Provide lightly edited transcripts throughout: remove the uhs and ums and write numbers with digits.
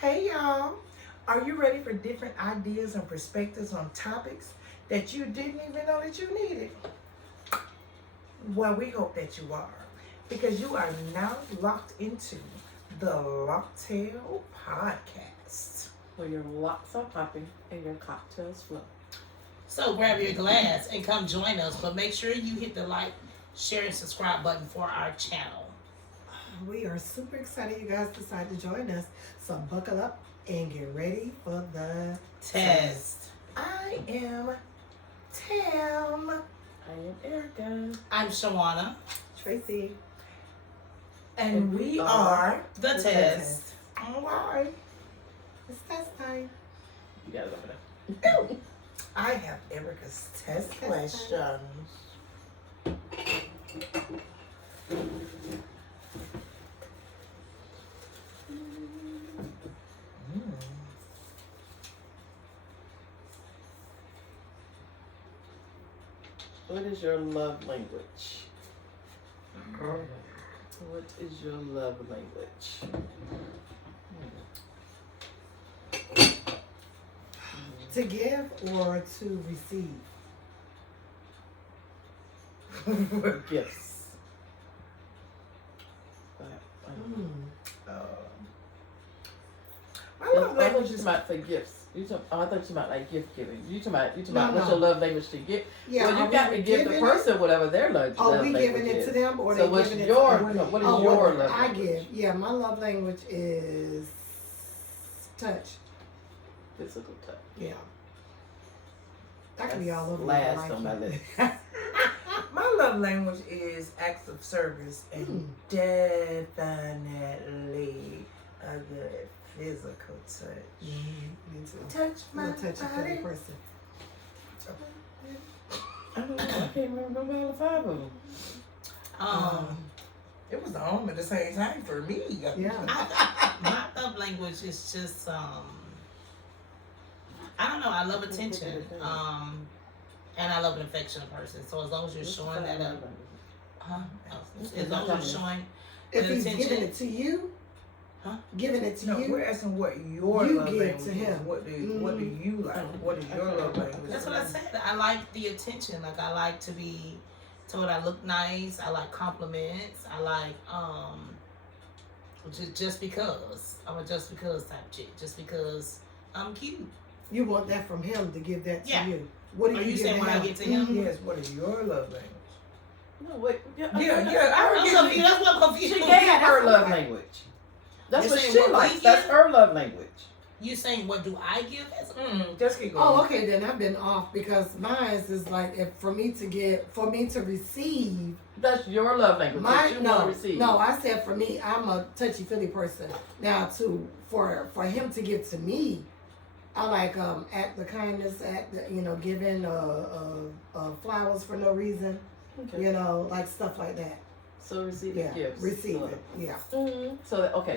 Hey y'all, are you ready for different ideas and perspectives on topics that you didn't even know that you needed? Well, we hope that you are, because you are now locked into the Locktail Podcast. Where your locks are popping and your cocktails flow. So grab your glass and come join us, but make sure you hit the like, share, and subscribe button for our channel. We are super excited you guys decided to join us. So buckle up and get ready for the Test. I am Tam. I am Erica. I'm Shawana. Tracy. And we are The Test. all right. It's test time. You got it over there. I have Erica's test questions. What is your love language? What is your love language? To give or to receive? Gifts. My love I thought language you is about for gifts. I thought you meant like gift giving. You talking about No, what's no. your love language to give? Yeah, Well, are you got we to give the giving person whatever their love Are we language giving it is. to them or So they what's giving it your to us? what is Oh, your what love I language? give. Yeah, my love language is touch. Physical touch. Yeah. That can be That's all over last on my list. my love language is acts of service and definitely a good physical touch. Me too. Touch I'm my a touchy-feely body. person. I don't know. I can't remember all the five of them. It was on at the same time for me. Yeah. My love language is just I don't know. I love attention. And I love an affectionate person. So as long as you're showing that as long as you're showing If an he's attention. giving it to you, Huh? giving it to No, you, we're asking what your You love give language to is. him. What do you like? What is your love language? That's what I said. I like the attention. Like I like to be told I look nice. I like compliments. I like just because I'm a just because type chick. Just because I'm cute. you want that from him to give that to Yeah. you. What do Are you you give saying to when I him? get to him? Yes, what is your love language? No, wait. Yeah, I'm I confused. That's what I'm confused. She gave Yeah, her that's love okay. language. That's You're what saying she what we likes. give? That's her love language. You saying what do I give as Just keep going. Oh, okay, then I've been off because mine is like if for me to receive. That's your love language. That you want to receive. No, I said for me, I'm a touchy feely person. Now, for him to give to me, I like act the kindness, giving flowers for no reason, Okay. like stuff like that. So receiving Yeah, gifts. receive so, it. Yeah.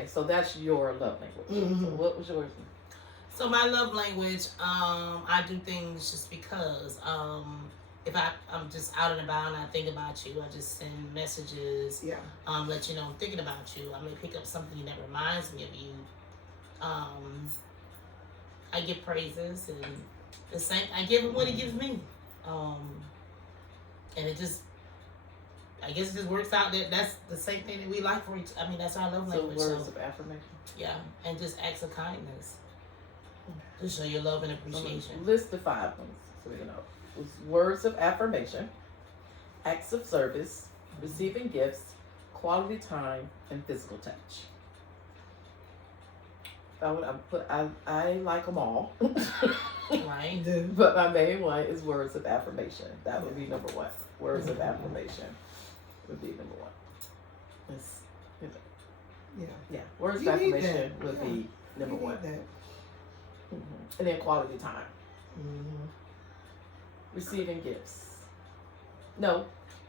So that's your love language. Mhm. So what was yours? So my love language, I do things just because. If I'm just out and about and I think about you, I just send messages. Yeah. Let you know I'm thinking about you. I may pick up something that reminds me of you. I give praises and the same. I give him what he gives me. And it just, I guess it just works out that that's the same thing that we like for each. I mean, that's our love So language. words of affirmation. Yeah, and just acts of kindness to show your love and appreciation. List the 5 ones so you know. It was words of affirmation, acts of service, receiving gifts, quality time, and physical touch. I like them all, Right? but my main one is words of affirmation. That would be number 1. Words of affirmation would be number 1. It's, Yeah. words You of need affirmation that. would Yeah. be number You 1. need that. And then quality time. Mhm. Receiving gifts. No,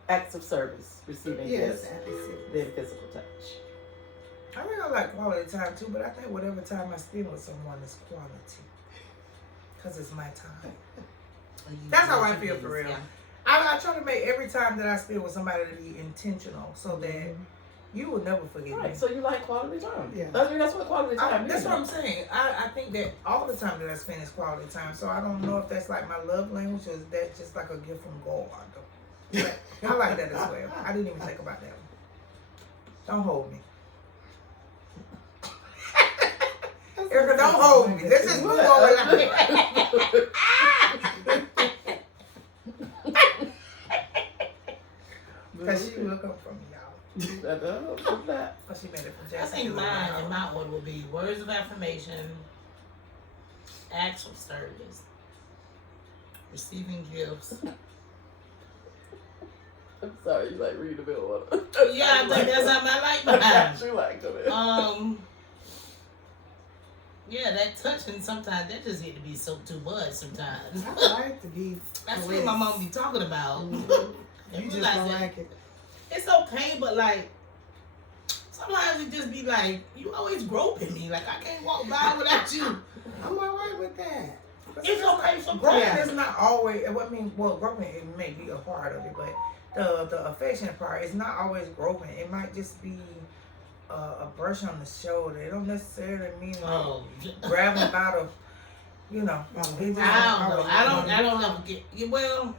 acts of service. Receiving Yes, gifts. absolutely. Then physical touch. I think I like quality time too, but I think whatever time I spend with someone is quality. Because it's my time. That's how I feel for real. Yeah. I try to make every time that I spend with somebody to be intentional so that You will never forget me. Right, so you like quality time. Yeah. I mean, that's what quality time That's is. what I'm saying. I think that all the time that I spend is quality time. So I don't know if that's like my love language or is that just like a gift from God. But I like that as well. I didn't even think about that one. Don't hold me. Erica, don't hold me. Let's just move on. Because she will come from me, y'all. Because she made it from I Jackson. think mine, in my order, would be words of affirmation, acts of service, receiving gifts. I'm sorry, you like reading the middle one. Yeah, I think that's how I like mine. You like the Yeah, that touching sometimes that just get to be so too much sometimes. I like to be. That's what my mom be talking about. You just don't like it. It's okay, but like sometimes it just be like you always groping me. Like I can't walk by without you. I'm alright with that. It's okay Groping sometimes. is not always. I mean, well, groping it may be a part of it, but the affectionate part is not always groping. It might just be a brush on the shoulder. It don't necessarily mean like Oh, grabbing by the, you know. I don't know. I don't ever get. Well,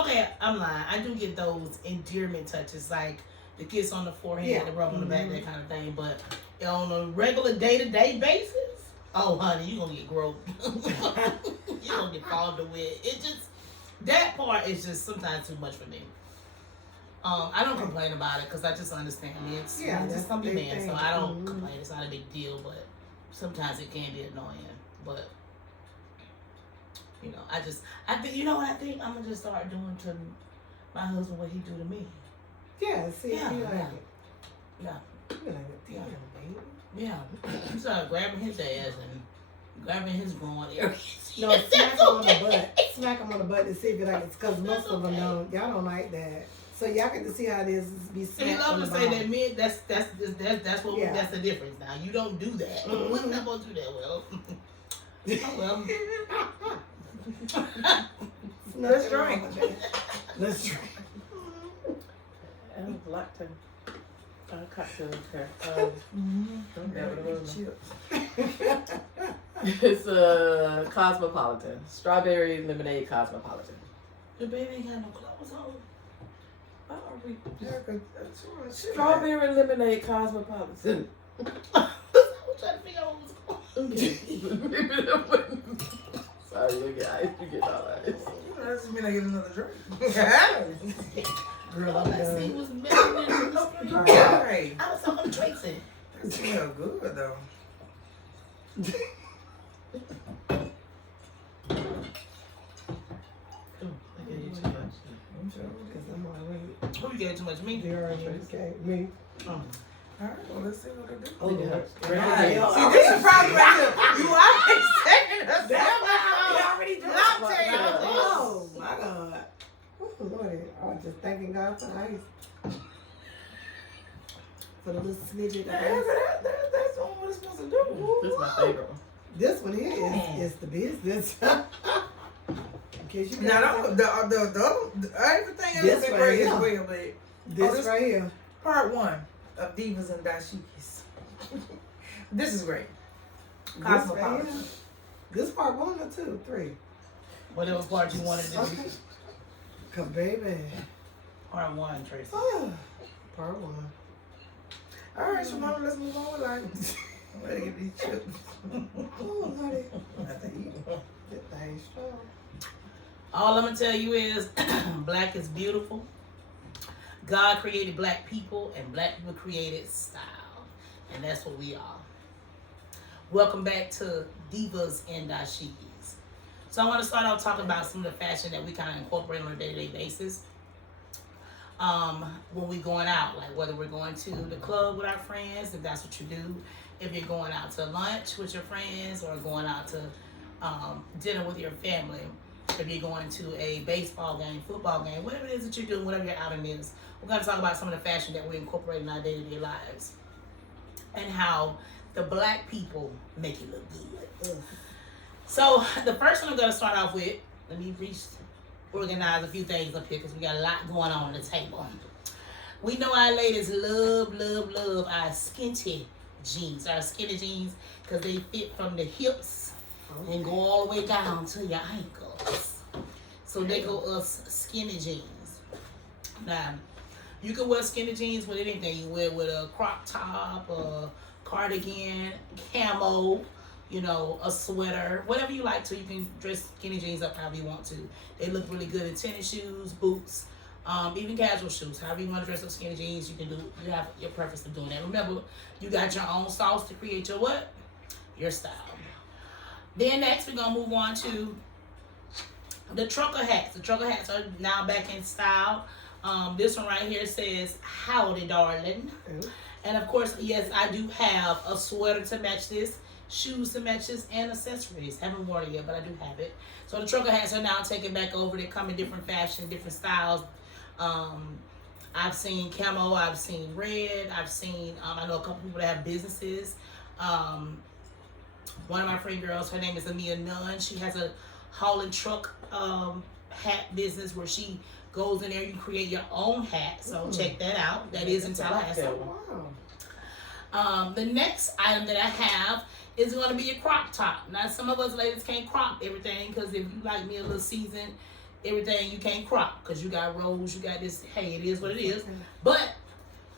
okay, I'm lying. I do get those endearment touches, like the kiss on the forehead, the rub on the back, that kind of thing. But on a regular day-to-day basis, oh, honey, you gonna get groped. You gonna get followed with. It just that part is just sometimes too much for me. I don't complain about it because I just understand. I mean, it's just some man, so I don't complain. It's not a big deal, but sometimes it can be annoying. But you know, I think, you know what I think? I'm gonna just start doing to my husband what he do to me. Yeah, see, Yeah, you like yeah. it. Yeah, You like it. Damn, baby. yeah. You start grabbing his ass and grabbing his groin areas. No, smack him on the butt. Smack him on the butt to see if you like it. Because most of them don't. Y'all don't like that. So y'all get to see how it is to be And smacked he on love the to say ball. that men. That's what Yeah. that's the difference. Now you don't do that. Mhm. We're not gonna do that. Well, oh well. Let's drink. Let's drink. And lactate. Cocktail here. Chips. It's a cosmopolitan. Strawberry lemonade cosmopolitan. The baby ain't got no clothes on. Why are we? Erica, Strawberry lemonade cosmopolitan. I'm trying to figure out what was going on. Sorry, you get all that. That doesn't mean I get another drink. Girl, All I'm I see done. was melting in the screen. Right. I was talking to Tracy. That smell good though. Because I'm already. Who you gave too much meat? They already okay. Me. All right, well, let's see what they do. Oh, Lord. See, this is the problem right here. You always taking us already done. Oh, my God. Oh, Lord. I was just thanking God for the ice. For the little smidget of ice. That's what it's supposed to do. This is my favorite one. This one here is the business. In case you Now, guys the everything else This has been right great here. as well, but this right here. part 1 of Divas and Dashikis. This is great. This right Cosmopolitan. here. This part 1 or 2, 3. Whatever part you wanted to do. Okay. Cause baby. Part 1, Tracy. Part 1. All right, Shimona, let's move on with life. I'm ready to get these chips. Oh, honey. I think. That thing's strong. All I'm gonna tell you is, black is beautiful. God created black people, and black people created style, and that's what we are. Welcome back to Divas and Dashikis. So I want to start off talking about some of the fashion that we kind of incorporate on a day-to-day basis. When we going out, like whether we're going to the club with our friends, if that's what you do, if you're going out to lunch with your friends, or going out to dinner with your family, if you're going to a baseball game, football game, whatever it is that you're doing, whatever your outing is, we're going to talk about some of the fashion that we incorporate in our day-to-day lives and how the black people make it look good. So the first one I'm going to start off with, let me organize a few things up here because we got a lot going on the table. We know our ladies love our skinny jeans. Our skinny jeans, because they fit from the hips and go all the way down to your ankles. So they go us skinny jeans. Now, you can wear skinny jeans with anything. You wear with a crop top, a cardigan, camo, you know, a sweater, whatever you like to. You can dress skinny jeans up however you want to. They look really good in tennis shoes, boots, even casual shoes. However you want to dress up skinny jeans, you can do. You have your preference of doing that. Remember, you got your own sauce to create your what? Your style. Then next, we're gonna move on to the trucker hats. The trucker hats are now back in style. This one right here says, "Howdy, darling." And of course, yes, I do have a sweater to match this, shoes to match this, and accessories. Haven't worn it yet, but I do have it. So the trucker hats are now taken back over. They come in different fashion, different styles. I've seen camo, I've seen red, I've seen, I know a couple people that have businesses. One of my friend girls, her name is Amia Nunn. She has a hauling truck hat business where she goes in there. You can create your own hat. So check that out. That is in Tallahassee. The next item that I have is going to be a crop top. Now, some of us ladies can't crop everything because if you like me a little seasoned, everything you can't crop because you got rolls, you got this. Hey, it is what it is. But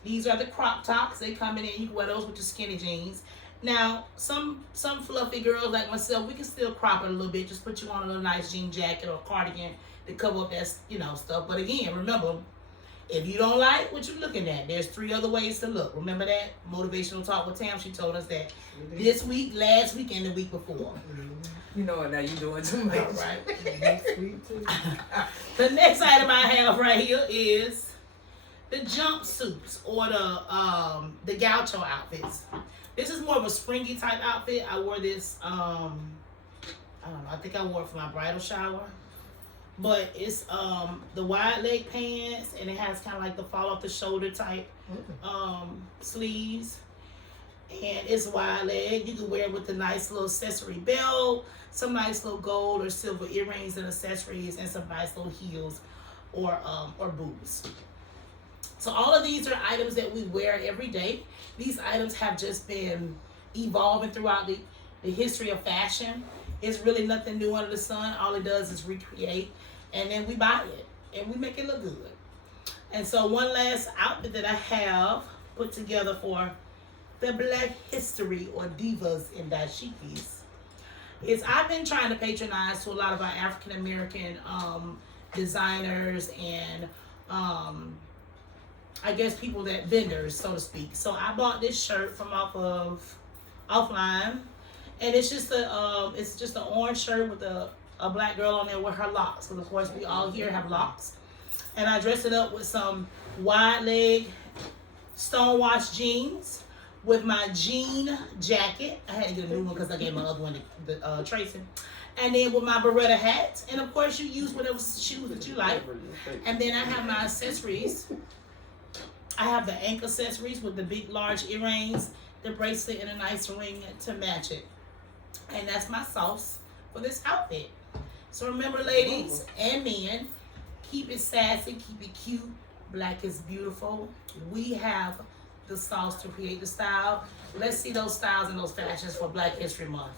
these are the crop tops. They come in and you can wear those with your skinny jeans. Now, some fluffy girls like myself, we can still crop it a little bit. Just put you on a little nice jean jacket or cardigan to cover up that, you know, stuff. But again, remember, if you don't like what you're looking at, there's 3 other ways to look. Remember that? Motivational Talk with Tam, she told us that this week, last week, and the week before. You know what, now you're doing too much. All right. The next item I have right here is the jumpsuits or the gaucho outfits. This is more of a springy type outfit. I wore this, I don't know, I think I wore it for my bridal shower. But it's the wide leg pants, and it has kind of like the fall off the shoulder type sleeves. And it's wide leg. You can wear it with a nice little accessory belt, some nice little gold or silver earrings and accessories, and some nice little heels or boots. So all of these are items that we wear every day. These items have just been evolving throughout the history of fashion. It's really nothing new under the sun. All it does is recreate, and then we buy it, and we make it look good. And so one last outfit that I have put together for the Black History or Divas and Dashikis is I've been trying to patronize to a lot of our African American designers and I guess people that vendors, so to speak. So I bought this shirt from offline, and it's just an orange shirt with a black girl on there with her locks, because of course we all here have locks. And I dressed it up with some wide leg stonewashed jeans with my jean jacket. I had to get a new one because I gave my other one to Tracy. And then with my Beretta hat, and of course you use whatever shoes that you like. And then I have my accessories. I have the ankle accessories with the big, large earrings, the bracelet, and a nice ring to match it. And that's my sauce for this outfit. So remember, ladies and men, keep it sassy, keep it cute. Black is beautiful. We have the sauce to create the style. Let's see those styles and those fashions for Black History Month.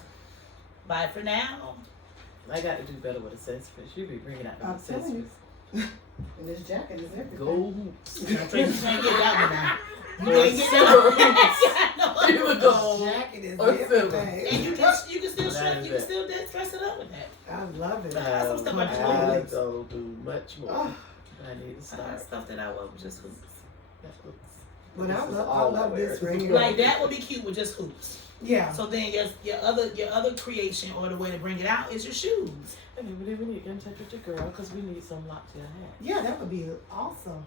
Bye for now. I got to do better with accessories. You be bringing out the accessories. And this jacket is everything. Gold. You can't get that one now. You can't get that one. Here we go. Jacket is Or silver. everything. And you can still dress it up with that. I love it. That's some stuff I just I want. don't do much more. Oh, I need to start. Stuff that I wear with just hoops. but I This is love all I this wear. ring. Like that would be cute with just hoops. Yeah. So then your other creation or the way to bring it out is your shoes. Hey, we need to get in touch with your girl because we need some locktail hat. Yeah, that would be awesome.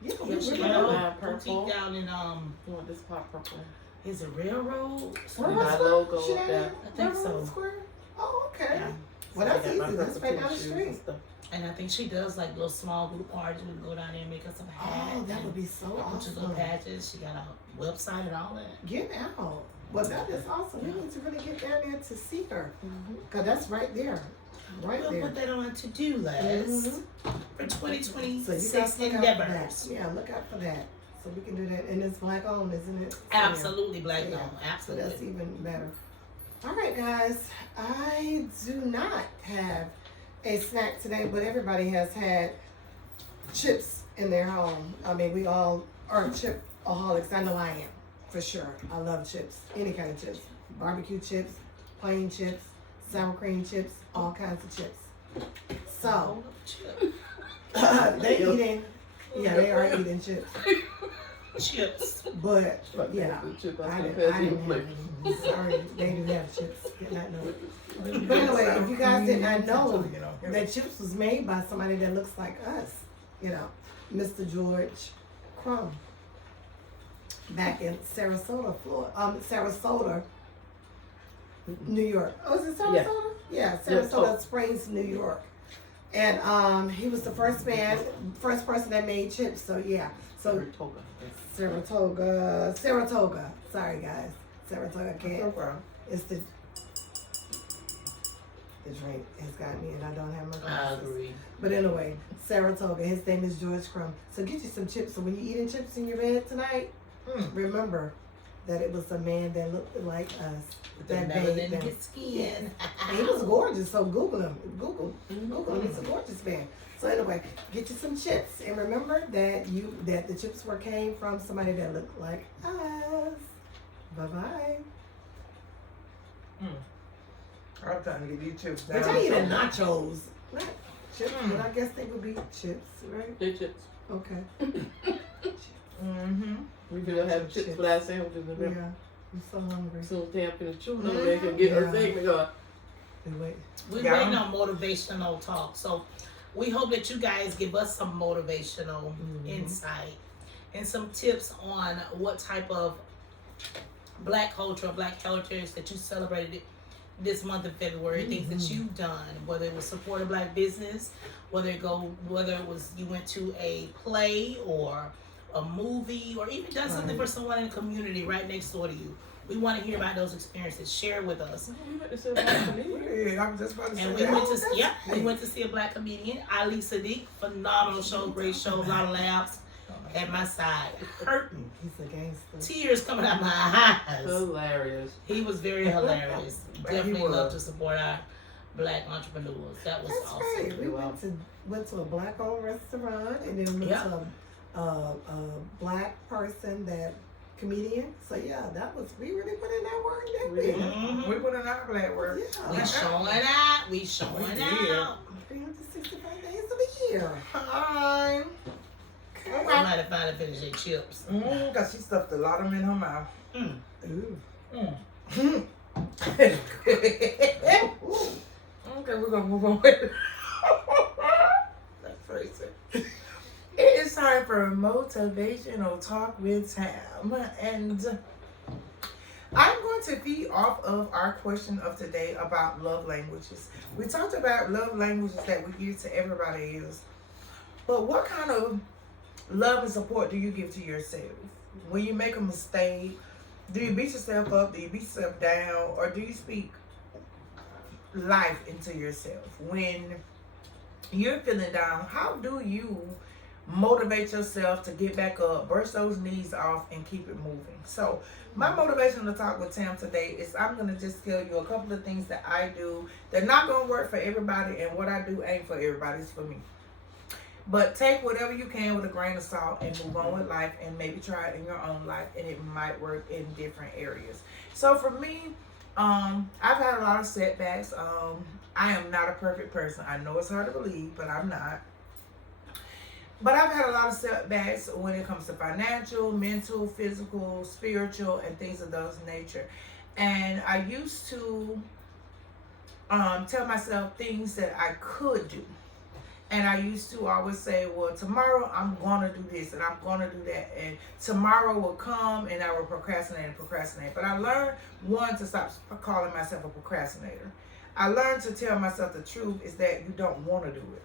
Yeah, Yeah, we she really got know. a Purple. boutique down in You want this pop purple? is it Railroad? Where We was got it? logo She up had there. it? I think Railroad so. Square? Oh, okay. Yeah. Well, So I that's got my easy. That's purple right down the shoes street. and stuff. And I think she does like little small group parties. We can go down there and make us some hats. Oh, that would be so a bunch of little awesome. patches. She got a website and all that. Get out. Well, that is awesome. We need to really get down there to see her. Mhm. Because that's right there. Right We'll there. put that on our to-do list Mhm. for So you 2026 guys look out for that. endeavors. Yeah, look out for that. So we can do that. And it's black owned, isn't it? So, Absolutely black Yeah. owned. So Absolutely. that's even better. All right, guys. I do not have a snack today, but everybody has had chips in their home. I mean, we all are chip-aholics. I know I am, for sure. I love chips, any kind of chips. Barbecue chips, plain chips, sour cream chips, all kinds of chips. So, they eating, yeah, they are eating chips. Chips. But, yeah, The chip I I didn't said, have any. Sorry, they didn't have chips. Did not know. But anyway, if you guys did not know that chips was made by somebody that looks like us, you know, Mr. George Crumb, back in Sarasota, Florida, Sarasota, New York. Oh, is it Sarasota? Yeah, Sarasota Springs, New York. And he was the first person that made chips. So yeah, so Saratoga. Sorry guys, Saratoga can't. No problem. It's the drink has got me, and I don't have my I glasses. agree. But anyway, Saratoga. His name is George Crumb. So get you some chips. So when you're eating chips in your bed tonight, remember that it was a man that looked like us. With the That melanin made in them. his skin. And he was gorgeous. So Google him. Google him. He's a gorgeous man. So anyway, get you some chips, and remember that the chips came from somebody that looked like us. Bye bye. I'm trying to get these chips down. But I eat nachos. Not chips, but I guess they would be chips, right? They chips. Okay. Mm-hmm. We could have chips Chips. with our sandwiches and Yeah. them. I'm so hungry. So damn finish chewing over there can get her Yeah. segment going. Wait. We're Yeah. waiting on motivational talk. So we hope that you guys give us some motivational insight and some tips on what type of black culture, black heritage that you celebrated this month of February, things that you've done, whether it was support a black business, whether it was you went to a play or a movie, or even done something for someone in the community right next door to you. We want to hear about those experiences. Share with us. We went to see a comedian. Yeah, I'm just about to say And we that. went to we went to see a black comedian, Ali Sadiq. Phenomenal show, great show, a lot of laughs. At my side, hurting, He's a gangster. tears coming out my eyes. Hilarious. He was very hilarious. But he Definitely was. love to support our black entrepreneurs. That was That's awesome. right. We went to a black-owned restaurant, and then went to a black person comedian. So yeah, we really put in that work, didn't we? Mhm. We put in our black work. We Yeah. showing out. We showing We did. out. 365 days of the year. Hi. Somebody finally finished their chips. Because she stuffed a lot of them in her mouth. Ooh. Okay, we're going to move on with it. That's crazy. It is time for motivational talk with Tam. And I'm going to feed off of our question of today about love languages. We talked about love languages that we give to everybody else. But what kind of love and support do you give to yourself? When you make a mistake, do you beat yourself up? Do you beat yourself down? Or do you speak life into yourself? When you're feeling down, how do you motivate yourself to get back up, burst those knees off, and keep it moving? So my motivation to talk with Tam today is I'm going to just tell you a couple of things that I do. They're not going to work for everybody, and what I do ain't for everybody, it's for me. But take whatever you can with a grain of salt and move on with life, and maybe try it in your own life, and it might work in different areas. So for me, I've had a lot of setbacks. I am not a perfect person. I know it's hard to believe, but I'm not. But I've had a lot of setbacks when it comes to financial, mental, physical, spiritual, and things of those nature. And I used to tell myself things that I could do. And I used to always say, well, tomorrow I'm going to do this and I'm going to do that. And tomorrow will come and I will procrastinate. But I learned, one, to stop calling myself a procrastinator. I learned to tell myself the truth is that you don't want to do it.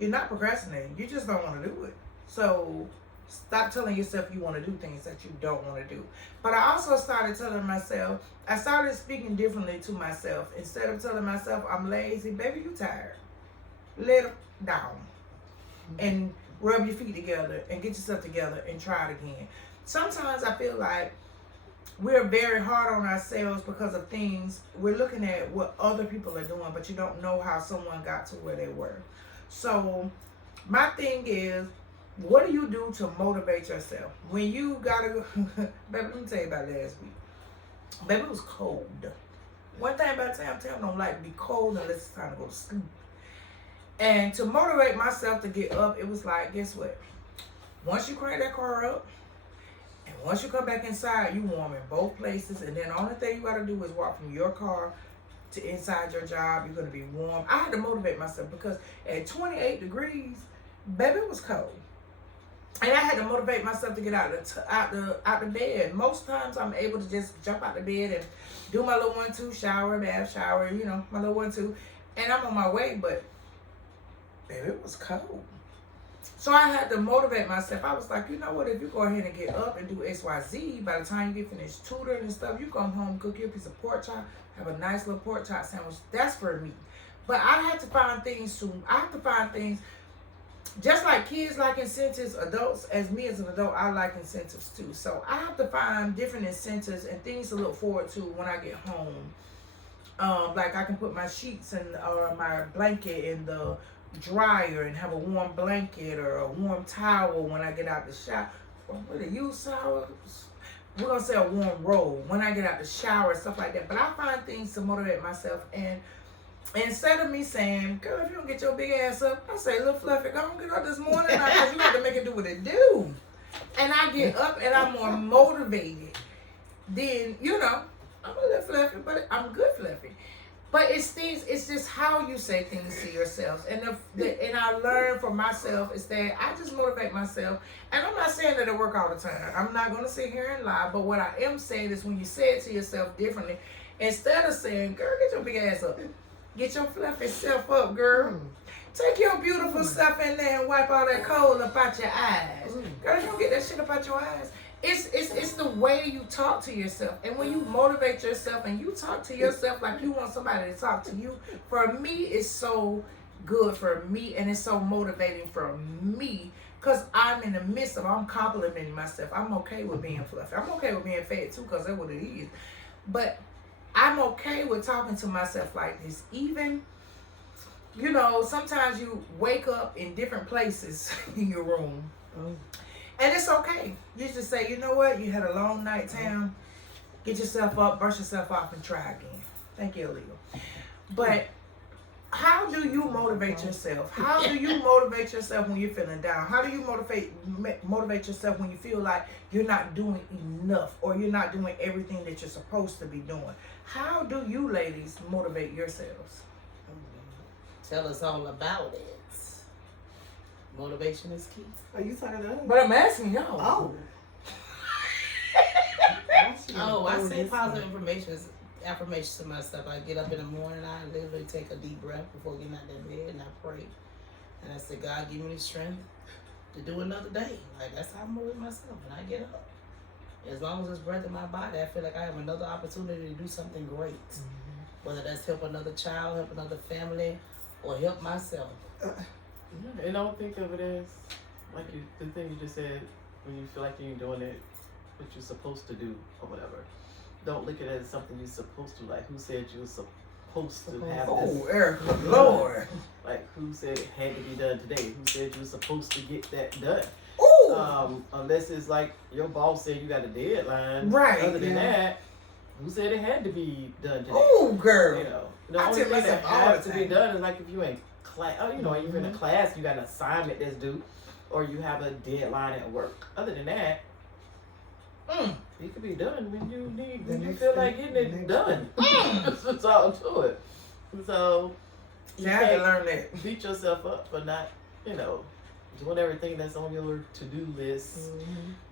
You're not procrastinating. You just don't want to do it. So stop telling yourself you want to do things that you don't want to do. But I also started telling myself, I started speaking differently to myself. Instead of telling myself I'm lazy, baby, you tired. Let it down. and rub your feet together and get yourself together and try it again. Sometimes I feel like we're very hard on ourselves because of things. We're looking at what other people are doing, but you don't know how someone got to where they were. So my thing is, what do you do to motivate yourself? When you gotta go, baby, let me tell you about last week. Baby, it was cold. One thing about Tam don't like to be cold unless it's time to go to sleep. And to motivate myself to get up, it was like, guess what? Once you crank that car up, and once you come back inside, you warm in both places. And then the only thing you gotta do is walk from your car to inside your job. You're gonna be warm. I had to motivate myself because at 28 degrees, baby, it was cold. And I had to motivate myself to get out the bed. Most times I'm able to just jump out the bed and do my little 1-2 shower, bath shower, you know, my little 1-2, and I'm on my way. But baby, it was cold. So I had to motivate myself. I was like, you know what, if you go ahead and get up and do XYZ, by the time you get finished tutoring and stuff, you come home, cook your piece of pork chop, have a nice little pork chop sandwich. That's for me. But I have to find things just like kids like incentives, adults, as me as an adult, I like incentives too. So I have to find different incentives and things to look forward to when I get home. Like I can put my sheets and my blanket in the dryer and have a warm blanket or a warm towel when I get out the shower. What do you shower? We're gonna say a warm robe when I get out the shower and stuff like that. But I find things to motivate myself, and instead of me saying, girl, if you don't get your big ass up, I say, little Fluffy, go on, get up this morning because you have to make it do what it do. And I get up and I'm more motivated. Then, you know, I'm a little Fluffy, but I'm good Fluffy. But it's just how you say things to yourself. And and I learned from myself is that I just motivate myself. And I'm not saying that it work all the time. I'm not going to sit here and lie. But what I am saying is when you say it to yourself differently, instead of saying, girl, get your big ass up. Get your fluffy self up, girl. Take your beautiful stuff in there and wipe all that cold up out your eyes. Girl, you don't get that shit up out your eyes. It's the way you talk to yourself. And when you motivate yourself and you talk to yourself like you want somebody to talk to you, for me, it's so good for me and it's so motivating for me because I'm in the midst of, I'm complimenting myself. I'm okay with being fluffy. I'm okay with being fat too because that's what it is. But I'm okay with talking to myself like this. Even, you know, sometimes you wake up in different places in your room. And it's okay. You just say, you know what? You had a long night, Tam. Get yourself up, brush yourself off, and try again. Thank you, Aaliyah. But how do you motivate yourself? How do you motivate yourself when you're feeling down? How do you motivate yourself when you feel like you're not doing enough or you're not doing everything that you're supposed to be doing? How do you ladies motivate yourselves? Tell us all about it. Motivation is key. Are you talking to us? But I'm asking y'all. Oh. I say positive affirmations to myself. I get up in the morning, I literally take a deep breath before getting out of bed, and I pray. And I say, God, give me the strength to do another day. Like, that's how I motivate myself when I get up. As long as there's breath in my body, I feel like I have another opportunity to do something great. Whether that's help another child, help another family, or help myself. Yeah, and don't think of it as like the thing you just said when you feel like you ain't doing it what you're supposed to do or whatever. Don't look at it as something you're supposed to. Like, who said you were supposed to have this? Oh, Erica, Lord. Like, who said it had to be done today? Who said you were supposed to get that done? Ooh. Unless it's like your boss said you got a deadline. Right. Other than that, who said it had to be done today? Oh, girl. You know, the I only tell thing myself that all has the to be time. done is like if you in class, you're in a class, you got an assignment that's due, or you have a deadline at work. Other than that, it could be done when you feel like getting it done. That's all to it. So you Yeah, I had to can't learn that. beat yourself up for not, doing everything that's on your to-do list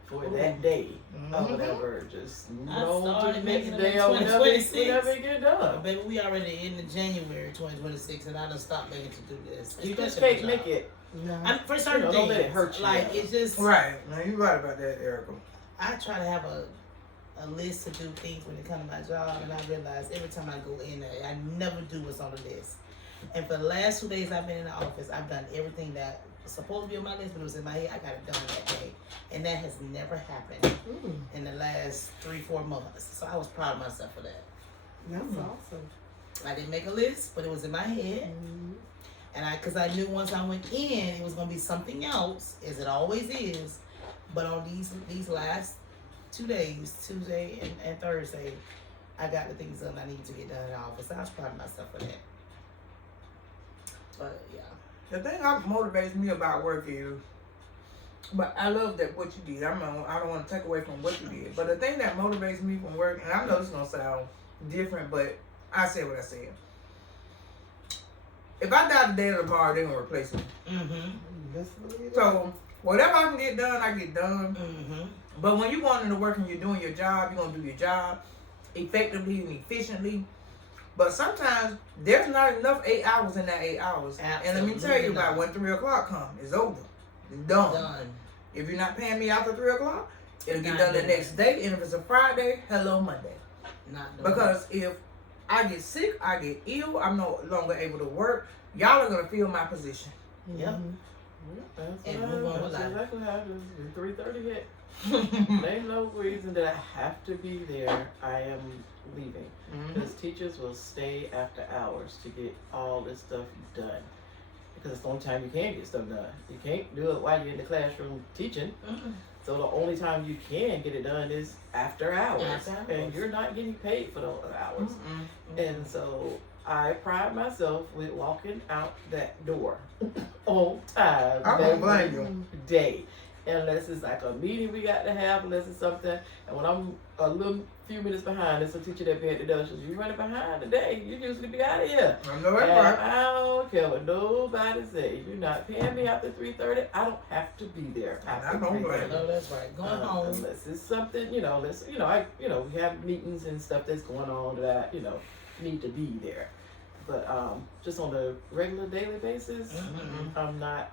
for that day or whatever. Just move on to the next day or whenever it get done. Baby, we already in the January 2026, and I done stopped making to do this. You just can't make it. For certain things, don't let it hurt you. Like, it's just Right. Now, you're right about that, Erica. I try to have a list to do things when it comes to my job, and I realize every time I go in there, I never do what's on the list. And for the last 2 days I've been in the office, I've done everything that supposed to be on my list, but it was in my head. I got it done that day, and that has never happened in the last 3-4 months. So I was proud of myself for that. That's awesome. I didn't make a list, but it was in my head, and because I knew once I went in, it was gonna be something else, as it always is. But on these last 2 days, Tuesday and Thursday, I got the things done I need to get done in the office. I was proud of myself for that. But yeah. The thing that motivates me about work is, but I love that what you did. I don't want to take away from what you did. But the thing that motivates me from work, and I know it's gonna sound different, but I said what I said. If I die today or tomorrow, they're gonna replace me. So whatever I can get done, I get done. But when you going into work and you're doing your job, you're gonna do your job effectively and efficiently. But sometimes there's not enough 8 hours in that 8 hours. Absolutely. And let me tell you about when 3 o'clock comes, it's over. It's done. If you're not paying me after 3 o'clock, it'll get done the next day. And if it's a Friday, hello Monday. Not doing Because if I get sick, I get ill, I'm no longer able to work, y'all are gonna fill my position. Yep. And move on with that's life. exactly how it is. 3:30 hit. There's no reason that I have to be there. I am leaving. Because teachers will stay after hours to get all this stuff done. Because it's the only time you can get stuff done. You can't do it while you're in the classroom teaching. So the only time you can get it done is after hours. And you're not getting paid for those hours. And so I pride myself with walking out that door on time. I don't blame you. Day. Unless it's like a meeting we got to have, unless it's something. And when I'm a few minutes behind, there's a teacher that be at the door. She says, "You running behind today? You usually be out of here." I know that's And right. I don't care what nobody say. If you're not paying me after 3:30, I don't have to be there after I don't blame 3:30. No, that's right. Going home. Unless it's something, we have meetings and stuff that's going on that I, need to be there. But just on a regular daily basis, I'm not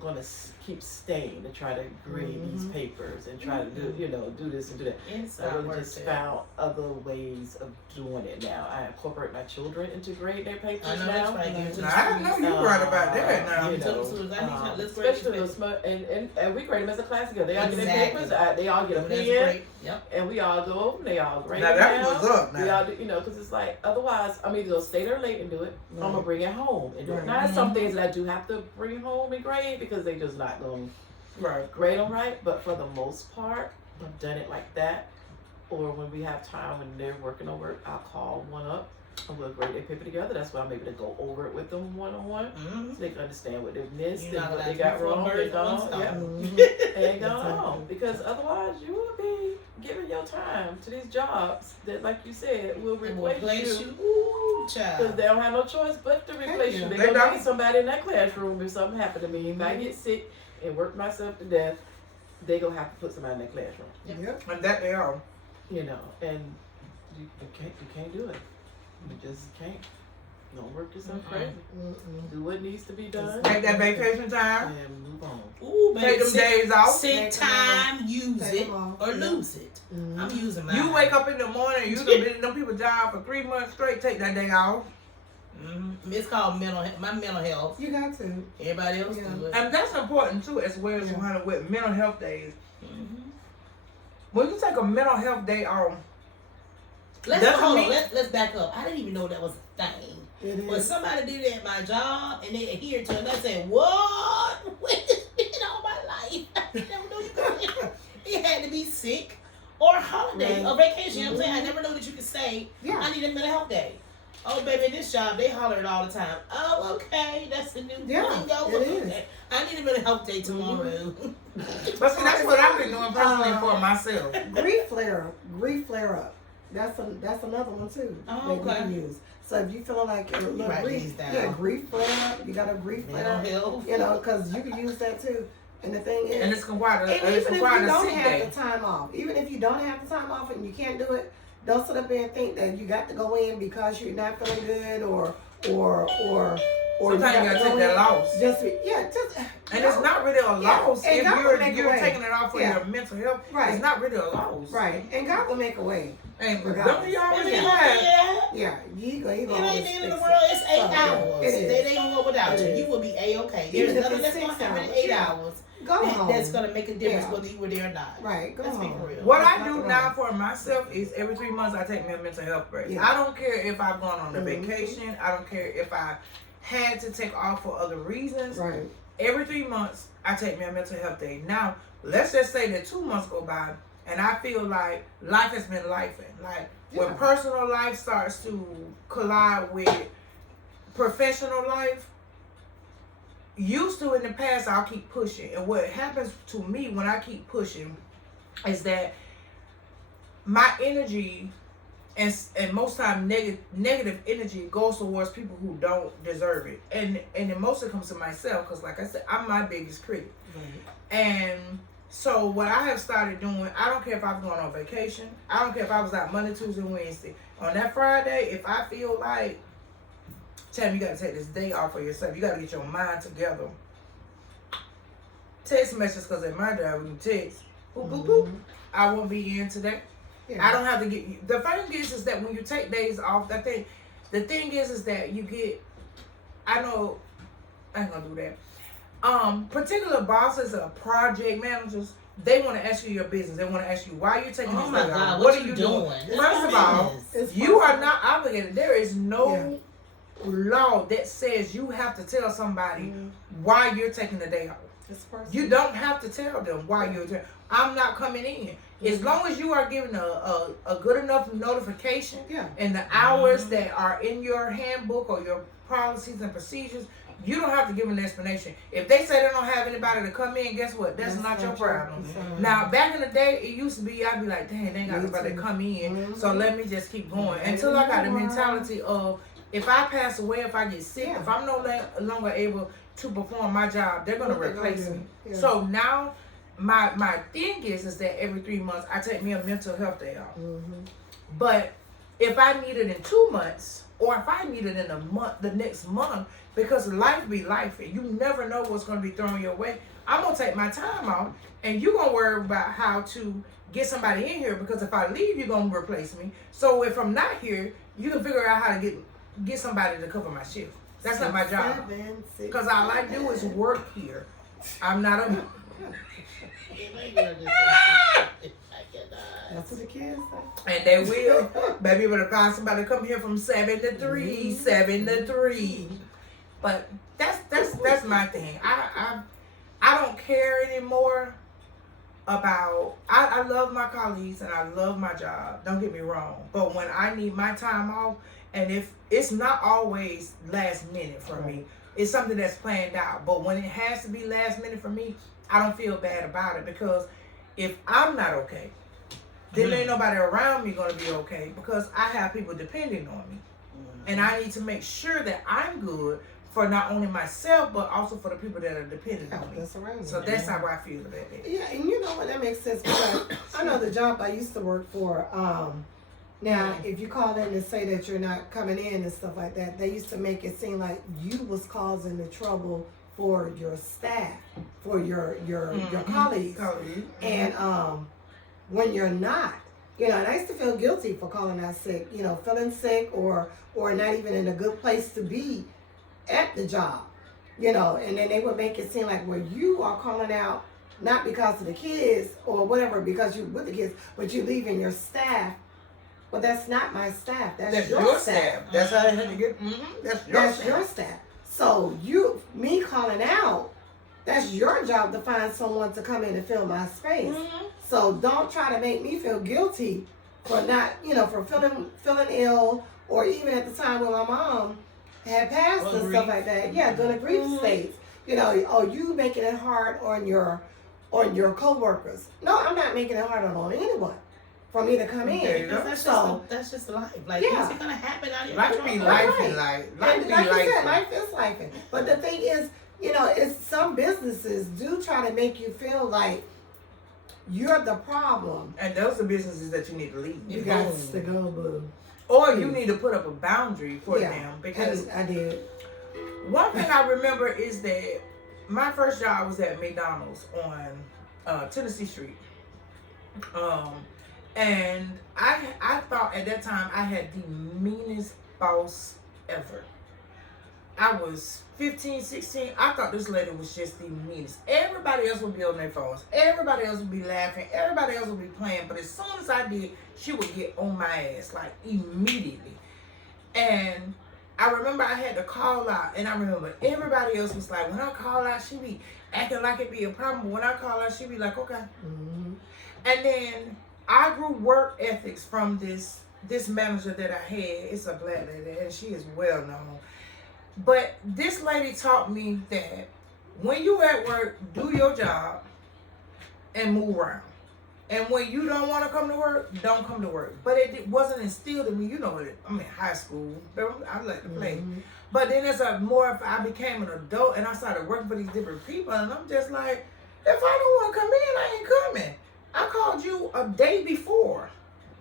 going to keep staying to try to grade these papers and try to do this and do that. I really just found other ways of doing it now. I incorporate my children into grading their papers I know now. that's right. Give it to the Now, I know you right about that now. Give it to the students. Especially those smart, and we grade them as a class together. They all get their papers. They all get a That's pen, great. Yep. and we all go over. They all grade Now them that down. was up We now. all do, because it's like otherwise I'm either gonna stay there late and do it, or I'm gonna bring it home and do it. Right. Now there's some things that I do have to bring home and grade because they just not gonna grade them right. But for the most part, I've done it like that. Or when we have time when they're working on work, I'll call one up and we'll grade their paper together. That's why I'm able to go over it with them one-on-one, so they can understand what they've missed and what they got wrong. And gone home. Because otherwise you will be giving your time to these jobs that, like you said, will replace you. Ooh, child. Because they don't have no choice but to replace you. They They're don't. gonna need somebody in that classroom if something happened to me. If I get sick and work myself to death, they gonna have to put somebody in that classroom. Yep. And that they are. And you can't do it. You just can't. Don't work yourself crazy. Do what needs to be done. Take that vacation time. And move on. Ooh, baby. Take them days off. Sick time, use Take it them off. or lose it. I'm using mine. You wake up in the morning, you done been in them people's job for 3 months straight, take that day off. It's called my mental health. You got to. Everybody else do it. And that's important too, as well as with mental health days. When you take a mental health day off, Let's back up. I didn't even know that was a thing. It is. When somebody did it at my job and they adhered to it, and I said, "What? Where this been all my life? I never knew you could." It had to be sick or a holiday or vacation. You know what I'm saying? I never knew that you could say, "I need a mental health day." Oh, baby, this job, they holler it all the time. Oh, okay, that's the new lingo. It is. Okay. I need a mental health day tomorrow. but see, that's what I've been doing personally for myself. Grief flare up. That's another one too that you can use. So if you feeling like you're a little grief flare up, you got a grief flare up. Because you can use that too. And the thing is, And it's required even if you don't sick have day. the time off, even if you don't have the time off and you can't do it, don't sit up there and think that you got to go in because you're not feeling good or sometimes you gotta take that loss. And it's not really a loss And if God will make a you're way. taking it off for your mental health. Right. It's not really a loss. Right. And God will make a way. And For don't God. you always Baby, have? Yeah, he It gonna ain't the always end of fix the it. world. It's 8 Oh, yeah. hours. It is. They gonna go without It you. is. You will be A-okay. Even There's if nothing it's that's gonna 6 happen in hours, 8 yeah. hours Go home. that's gonna make a difference Yeah. whether you were there or not. Right, go Let's be home. for real. What There's I do nothing now wrong. for myself is every 3 months I take me a mental health break. Yeah. I don't care if I've gone on a Mhm. vacation. I don't care if I had to take off for other reasons. Right. Every 3 months I take me a mental health day. Now, let's just say that 2 months go by and I feel like life has been lifing. Like when Yeah. personal life starts to collide with professional life, used to in the past I'll keep pushing. And what happens to me when I keep pushing is that my energy and most time negative energy goes towards people who don't deserve it. And it mostly comes to myself because like I said, I'm my biggest critic. Right. And so what I have started doing, I don't care if I'm going on vacation. I don't care if I was out Monday, Tuesday, Wednesday. On that Friday, if I feel like, Tam, you got to take this day off for yourself. You got to get your mind together. Text message, because at my job, when you text, boop, boop, boop, I won't be in today. Yeah. I don't have to get, the thing is that when you take days off, the thing is that you get, I know, I ain't gonna do that. Particular bosses or project managers, they want to ask you your business. They want to ask you why you're taking Oh this my day God, off. what What are you you doing? doing? It's First my of all, business. It's you are possible. not obligated. There is no Yeah. law that says you have to tell somebody Mhm. why you're taking the day off. It's personal. You don't have to tell them why you're taking. I'm not coming in. As long as you are given a good enough notification Yeah. and the hours that are in your handbook or your policies and procedures, you don't have to give an explanation. If they say they don't have anybody to come in, guess what? That's not your problem. concern. Now, back in the day, it used to be, I'd be like, dang, they ain't got Me nobody to too. come in, Mhm. so let me just keep going. Yeah. Until I got the Yeah. mentality of, if I pass away, if I get sick, Yeah. if I'm no longer able to perform my job, they're going to What they gonna replace do? me. Yeah. So now, my thing is that every 3 months, I take me a mental health day off. Mhm. But if I need it in 2 months, or if I need it in a month, the next month, because life be life, and you never know what's going to be thrown your way, I'm going to take my time off, and you're going to worry about how to get somebody in here, because if I leave, you're going to replace me. So if I'm not here, you can figure out how to get somebody to cover my shift. That's not my job. 7, 6, Because all I do is work here. I'm not a... That's what the kids say. And they will. Baby, better find somebody to come here from 7 to 3, 7 to 3. But that's my thing. I don't care anymore about. I love my colleagues and I love my job. Don't get me wrong. But when I need my time off, and if it's not always last minute for me, it's something that's planned out. But when it has to be last minute for me, I don't feel bad about it, because if I'm not okay, then ain't nobody around me gonna be okay, because I have people depending on me. And I need to make sure that I'm good for not only myself, but also for the people that are dependent on me. That's around So me. that's how I feel about it. Yeah, and you know what, that makes sense, because I know the job I used to work for, now if you call in and say that you're not coming in and stuff like that, they used to make it seem like you was causing the trouble for your staff, for your colleagues. And when you're not, you know, and I used to feel guilty for calling out sick, you know, feeling sick or not even in a good place to be at the job, you know, and then they would make it seem like, well, you are calling out not because of the kids or whatever, because you're with the kids, but you're leaving your staff. Well, that's not my staff. That's your staff. That's how they had to get. That's your staff. So me calling out, that's your job to find someone to come in and fill my space. So don't try to make me feel guilty for not, you know, for feeling ill, or even at the time when my mom had passed and stuff like that. Yeah, during the grief stage. You know, oh, you making it hard on your coworkers. No, I'm not making it hard on anyone for me to come in. Because that's just life. Like, Yeah. things are gonna happen out here. Life be life and life. Life And be like I said, life. life is life. But the thing is, you know, it's some businesses do try to make you feel like you're the problem. And those are businesses that you need to leave. You got to go, boo. Or you need to put up a boundary for Yeah, them, because I did. one thing I remember is that my first job was at McDonald's on Tennessee Street. And I thought at that time I had the meanest boss ever. I was 15, 16. I thought this lady was just the meanest. Everybody else would be on their phones. Everybody else would be laughing. Everybody else would be playing. But as soon as I did, she would get on my ass, like immediately. And I remember I had to call out. And I remember everybody else was like, when I call out, she be acting like it be a problem. When I call out, she be like, okay. Mm-hmm. And then I grew work ethics from this manager that I had. It's a black lady, and she is well known. But this lady taught me that when you at work, do your job and move around. And when you don't want to come to work, don't come to work. But it wasn't instilled in me. You know, I'm in high school. I like to play. Mm-hmm. But then I became an adult and I started working for these different people. And I'm just like, if I don't want to come in, I ain't coming. I called you a day before.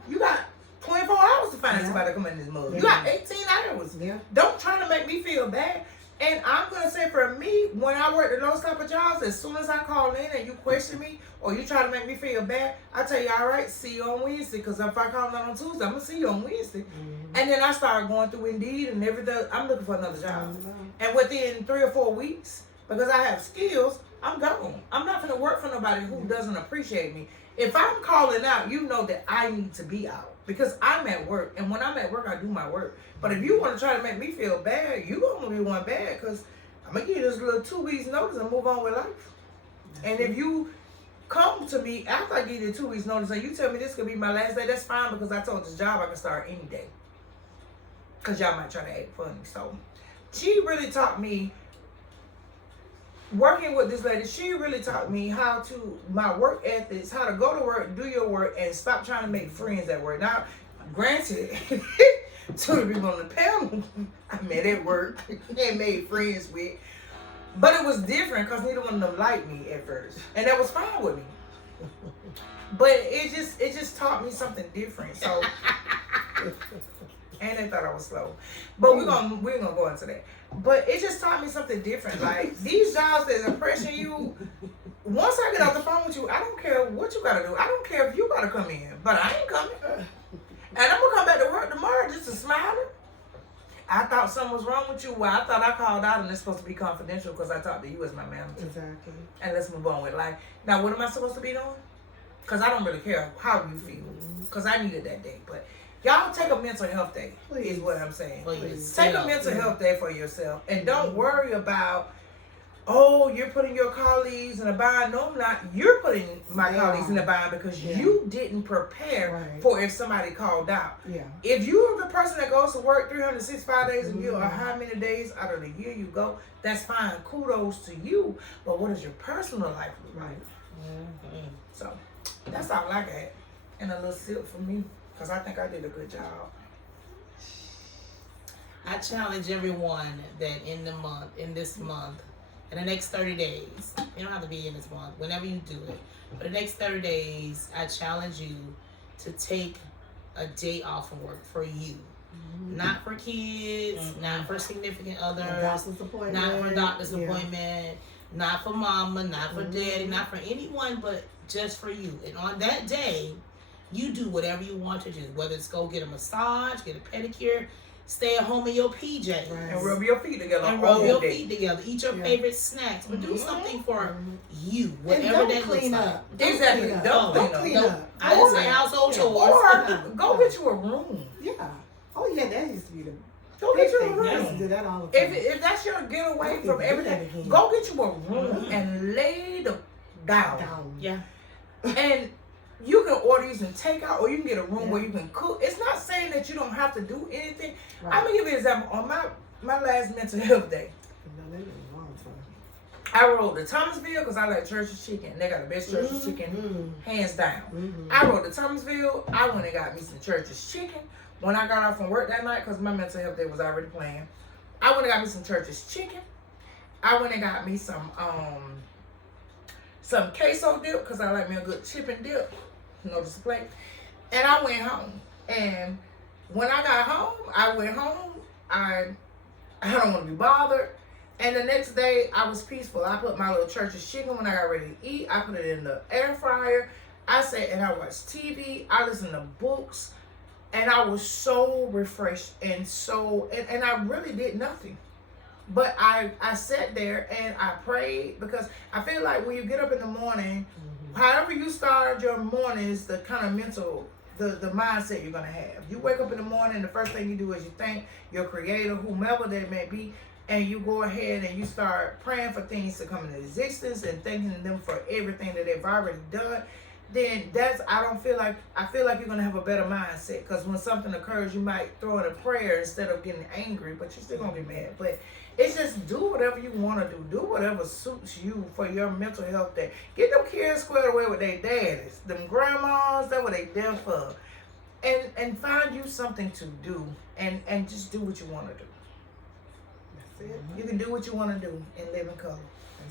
You got 24 hours to find somebody to come in this mug. You got 18 hours. Yeah. Don't try to make me feel bad. And I'm going to say for me, when I worked at those type of jobs, as soon as I call in and you question me or you try to make me feel bad, I tell you, all right, see you on Wednesday. Because if I call in on Tuesday, I'm going to see you on Wednesday. Mm-hmm. And then I started going through Indeed and everything. I'm looking for another job. Mm-hmm. And within 3 or 4 weeks, because I have skills, I'm gone. I'm not going to work for nobody who doesn't appreciate me. If I'm calling out, you know that I need to be out because I'm at work. And when I'm at work, I do my work. But if you want to try to make me feel bad, you're going to be one bad because I'm going to give you this little 2 weeks notice and move on with life. And if you come to me after I give you 2 weeks notice and you tell me this could be my last day, that's fine because I told this job I can start any day. Because y'all might try to act funny. So she really taught me, working with this lady, she really taught me my work ethics, how to go to work, do your work, and stop trying to make friends at work. Now, granted, two of the people on the panel I met at work and made friends with, but it was different because neither one of them liked me at first, and that was fine with me. But it just taught me something different. So, and they thought I was slow, but we're gonna go into that. But it just taught me something different. Like these jobs that impressing you, once I get off the phone with you, I don't care what you gotta do. I don't care if you gotta come in, but I ain't coming. And I'm gonna come back to work tomorrow just to smile. I thought something was wrong with you. Well, I thought I called out and it's supposed to be confidential because I talked to you as my manager. Exactly. And let's move on with life. Now, what am I supposed to be doing? Because I don't really care how you feel. Because I need it that day. But y'all take a mental health day, is what I'm saying. Please. Take a mental health day for yourself. And don't worry about, oh, you're putting your colleagues in a bind. No, I'm not. You're putting my colleagues in a bind because you didn't prepare for if somebody called out. Yeah. If you're the person that goes to work 365 days a year or how many days out of the year you go, that's fine. Kudos to you. But what does your personal life look like? Mm-hmm. So that's all I got. And a little sip for me because I think I did a good job. I challenge everyone that in this month, in the next 30 days, you don't have to be in this month, whenever you do it, for the next 30 days, I challenge you to take a day off from work for you. Mm-hmm. Not for kids, not for significant others, not for doctor's appointment, not for mama, not for daddy, not for anyone, but just for you. And on that day, you do whatever you want to do, whether it's go get a massage, get a pedicure, stay at home in your PJs. And rub your feet together. Eat your favorite snacks. But do something for you, whatever that looks like. Exactly. Don't clean up. I didn't say household chores. Or go get you a room. Yeah. Oh, yeah, that used to be the Go get you a I used to room. do that all the time. If that's your getaway from everything, go get you a room and lay down. Yeah. And you can order you some takeout or you can get a room where you can cook. It's not saying that you don't have to do anything. Right. I'm going to give you an example. On my last mental health day, I rode to Thomasville because I like Church's Chicken. They got the best Church's Chicken, hands down. I rode to Thomasville. I went and got me some Church's Chicken. When I got off from work that night, because my mental health day was already planned, I went and got me some Church's Chicken. I went and got me some queso dip because I like me a good chip and dip. Notice the plate. And I went home. And when I got home, I went home. I don't want to be bothered. And the next day, I was peaceful. I put my little Church's Chicken when I got ready to eat. I put it in the air fryer. I sat and I watched TV. I listened to books, and I was so refreshed and and I really did nothing. But I sat there and I prayed, because I feel like when you get up in the morning, however you start your morning is the kind of mental, the mindset you're going to have. You wake up in the morning, the first thing you do is you thank your creator, whomever that may be, and you go ahead and you start praying for things to come into existence and thanking them for everything that they've already done. Then I feel like you're going to have a better mindset, because when something occurs, you might throw in a prayer instead of getting angry, but you're still going to get mad. But it's just do whatever you want to do. Do whatever suits you for your mental health day. Get them kids squared away with their daddies. Them grandmas, that's what they there for. And find you something to do, and just do what you want to do. That's it. You can do what you want to do and live in color.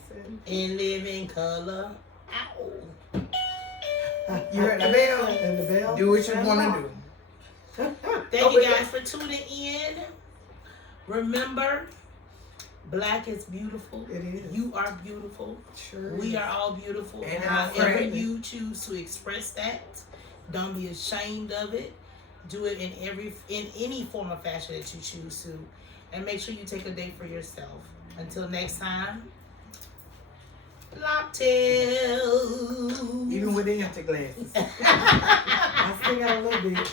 That's it. And live in color. Ow. You heard the bell? And the bell. Do what you want to do. Thank you guys for tuning in. Remember, Black is beautiful. It is. You are beautiful. Sure. We are all beautiful. And however I'm you choose to express that, don't be ashamed of it. Do it in any form of fashion that you choose to. And make sure you take a day for yourself. Until next time, LOC'DTAILS. Even with the empty glasses. I still got a little bit.